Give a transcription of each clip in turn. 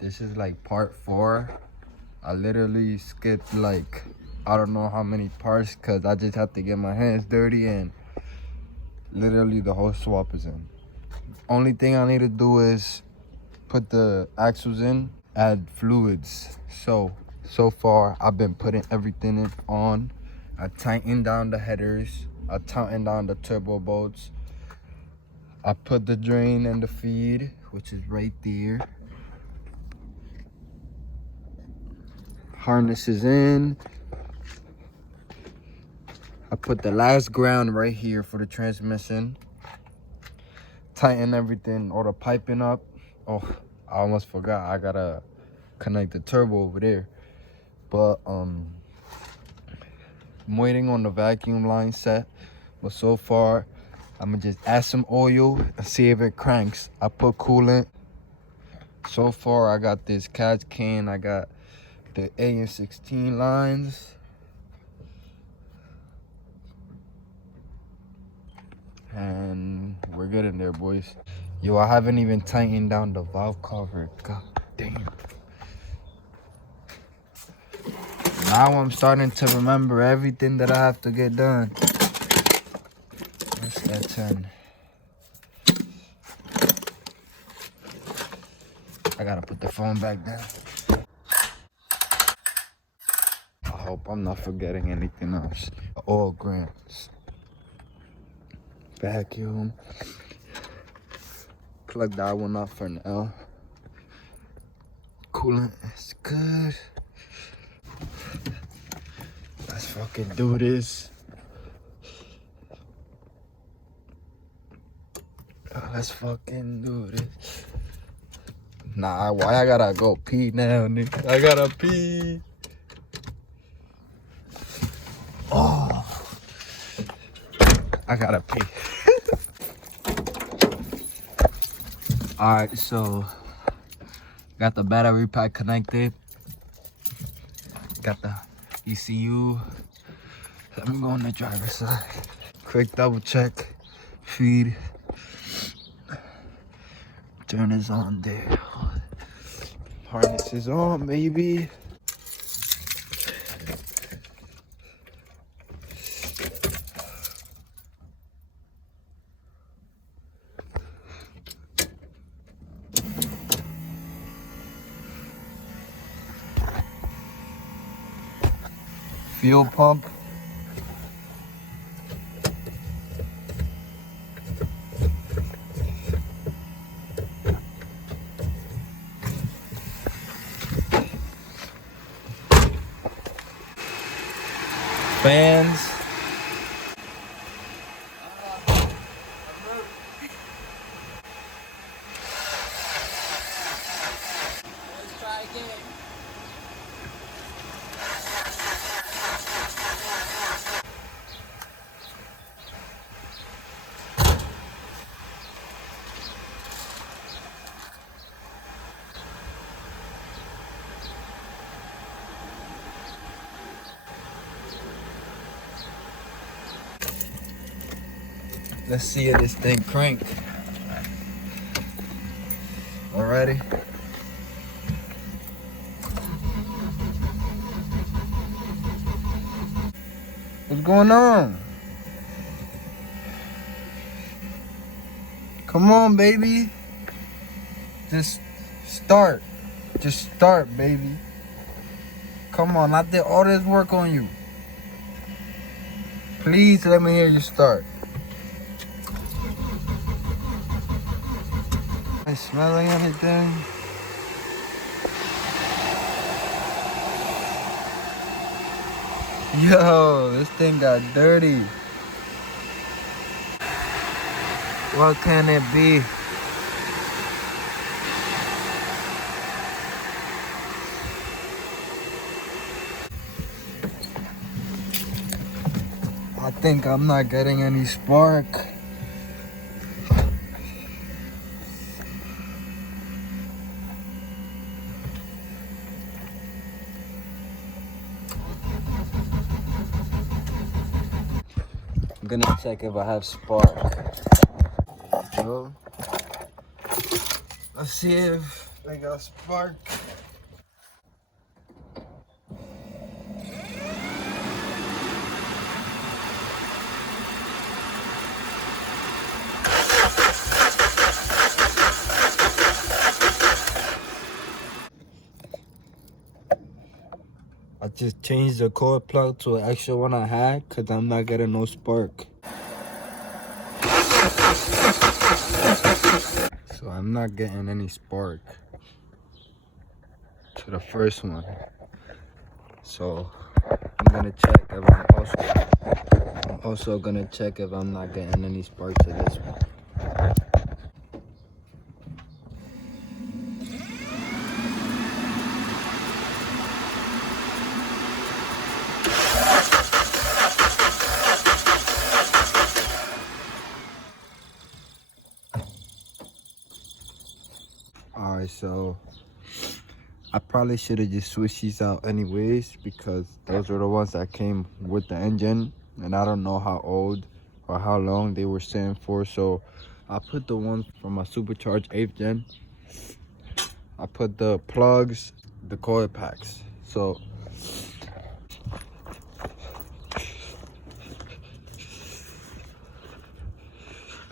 This is like part 4. I literally skipped like I don't know how many parts because I just have to get my hands dirty and literally the whole swap is in. Only thing I need to do is put the axles in, add fluids. So far I've been putting everything in on. I tightened down the headers, I tightened down the turbo bolts, I put the drain and the feed, which is right there. Harness is in. I put the last ground right here for the transmission. Tighten everything, all the piping up. Oh, I almost forgot. I gotta connect the turbo over there. But I'm waiting on the vacuum line set. But so far, I'm gonna just add some oil and see if it cranks. I put coolant. So far, I got this catch can. I got the A and 16 lines. And we're good in there, boys. Yo, I haven't even tightened down the valve cover. God damn. Now I'm starting to remember everything that I have to get done. What's that 10? I gotta put the phone back down. I hope I'm not forgetting anything else. Oil grants. Vacuum. Plug that one up for now. Coolant is good. Let's fucking do this. Let's fucking do this. Nah, why I gotta go pee now, nigga? I gotta pee. Oh, I gotta pee. All right, so got the battery pack connected. Got the ECU. Let me go on the driver's side. Quick double check. Feed. Turn is on there. Harness is on, baby. Fuel pump. Fans. Let's try again. Let's see if this thing crank. Alrighty. What's going on? Come on, baby. Just start. Just start, baby. Come on, I did all this work on you. Please let me hear you start. Am I smelling anything? Yo, this thing got dirty. What can it be? I think I'm not getting any spark. I'm gonna check if I have spark. So, let's see if They got spark. I just changed the cord plug to an extra one I had because I'm not getting no spark. So I'm not getting any spark to the first one. So I'm gonna check if I'm also gonna check if I'm not getting any spark to this one. Alright, so I probably should have just switched these out anyways because those are the ones that came with the engine and I don't know how old or how long they were sitting for. So I put the one from my supercharged 8th gen. I put the plugs, the coil packs. So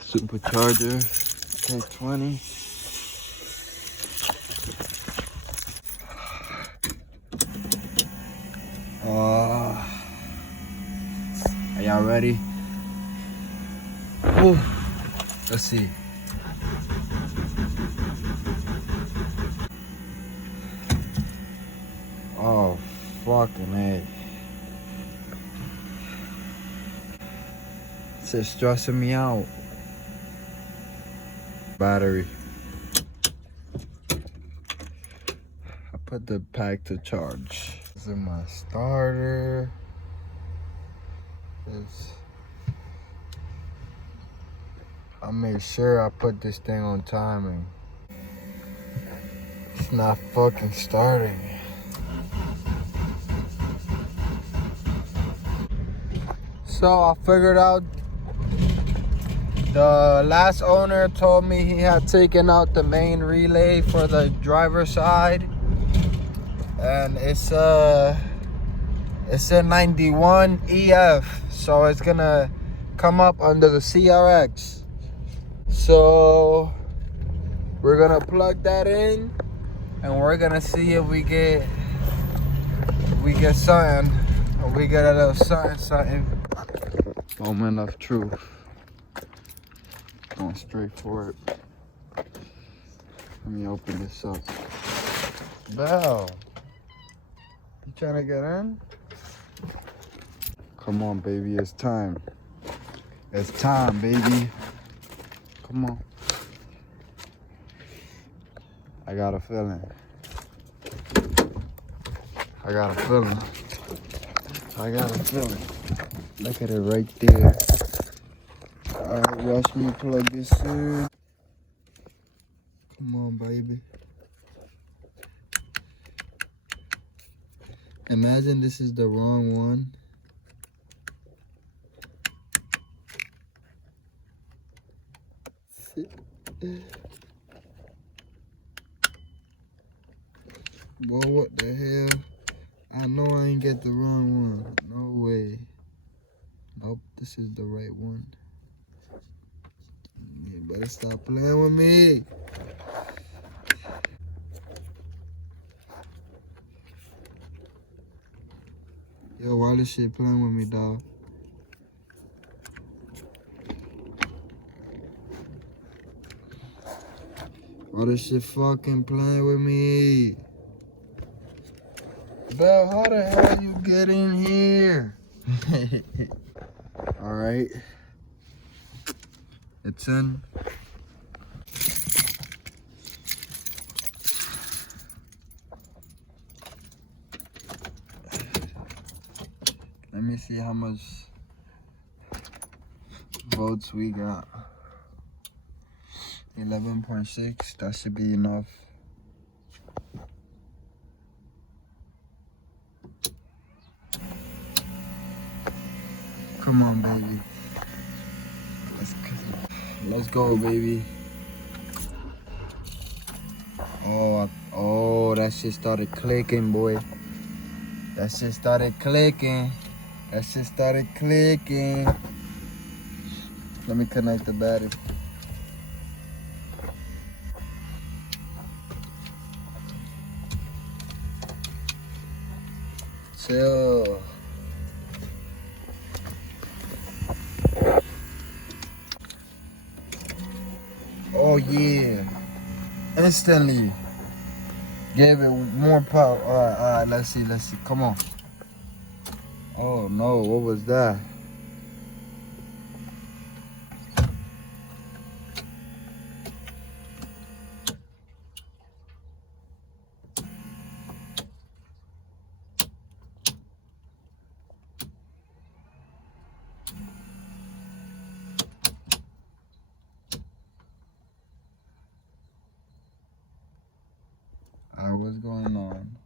supercharger K20. Are y'all ready? Ooh. Let's see. Oh, fucking A. It's just stressing me out. Battery. I put the pack to charge. This is my starter. I made sure I put this thing on timing. It's not fucking starting. So I figured out the last owner told me he had taken out the main relay for the driver's side. And it's a 91 EF. So it's gonna come up under the CRX. So we're gonna plug that in and we're gonna see if we get something. Or we get a little something. Moment of truth. Going straight for it. Let me open this up. Bell, you trying to get in? Come on, baby, it's time. It's time, baby. Come on. I got a feeling. I got a feeling. Look at it right there. Alright, watch me plug this in. Come on, baby. Imagine this is the wrong one. Boy, what the hell? I know I ain't get the wrong one. No way. Nope, this is the right one. You better stop playing with me. Yo, why this shit playing with me, dog? Why this shit fucking playing with me? Bell, how the hell you get in here? Alright. It's in. Let me see how much volts we got. 11.6, that should be enough. Come on, baby. Let's go, baby. Oh, that shit started clicking, boy. That shit started clicking. That shit started clicking. Let me connect the battery. Chill. Oh yeah. Instantly. Gave it more power. All right, let's see. Come on. Oh no, what was that? All right, what's going on?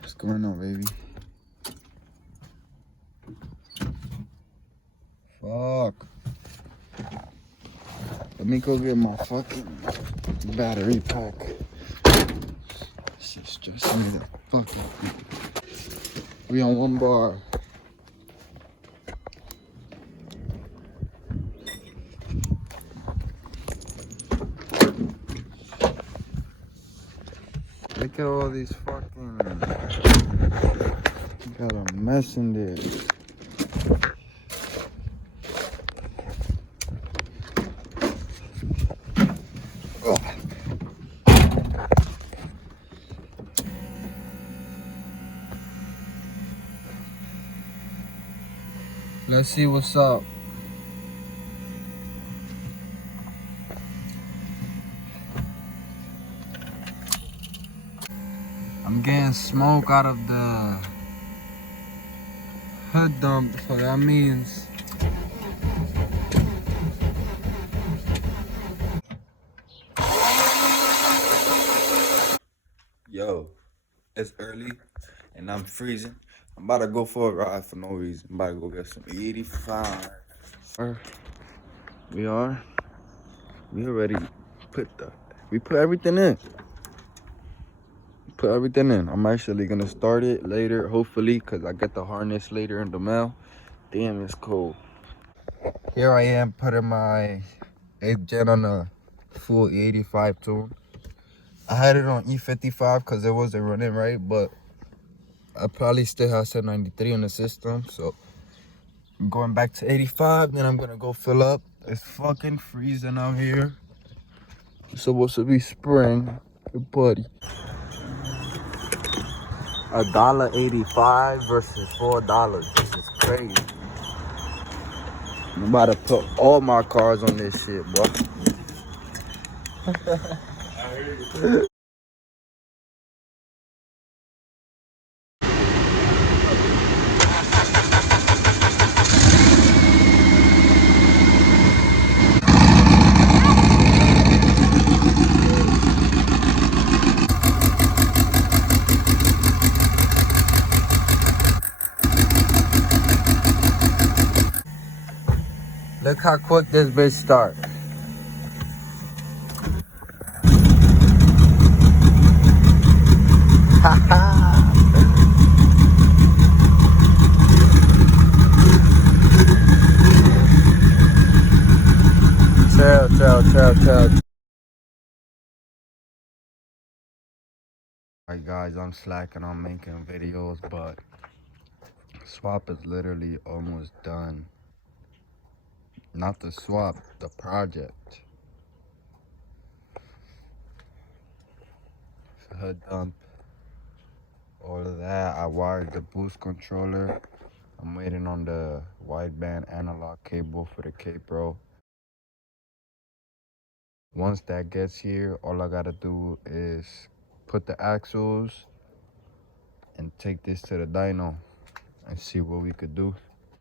What's going on, baby? Fuck. Let me go get my fucking battery pack. Shit stressing me the fuck out. We on 1 bar. Look at all these fucking. Got a mess in there. Oh. Let's see what's up. I'm getting smoke out of the hood dump, so that means yo, it's early and I'm freezing. I'm about to go for a ride for no reason. I'm about to go get some 85. We already we put everything in. Put everything in. I'm actually gonna start it later, hopefully, because I get the harness later in the mail. Damn, it's cold. Here I am putting my 8th gen on a full E85 tune. I had it on E55 because it wasn't running right, but I probably still have 793 in the system, so I'm going back to 85, then I'm gonna go fill up. It's fucking freezing out here. It's supposed to be spring. Good buddy. $1.85 versus $4. This is crazy. I'm about to put all my cars on this shit, boy. Look how quick this bitch start. Chill. Alright guys, I'm slacking on making videos, but swap is literally almost done. Not the swap, the project. Hood dump. All of that. I wired the boost controller. I'm waiting on the wideband analog cable for the K-Pro. Once that gets here, all I gotta do is put the axles and take this to the dyno and see what we could do.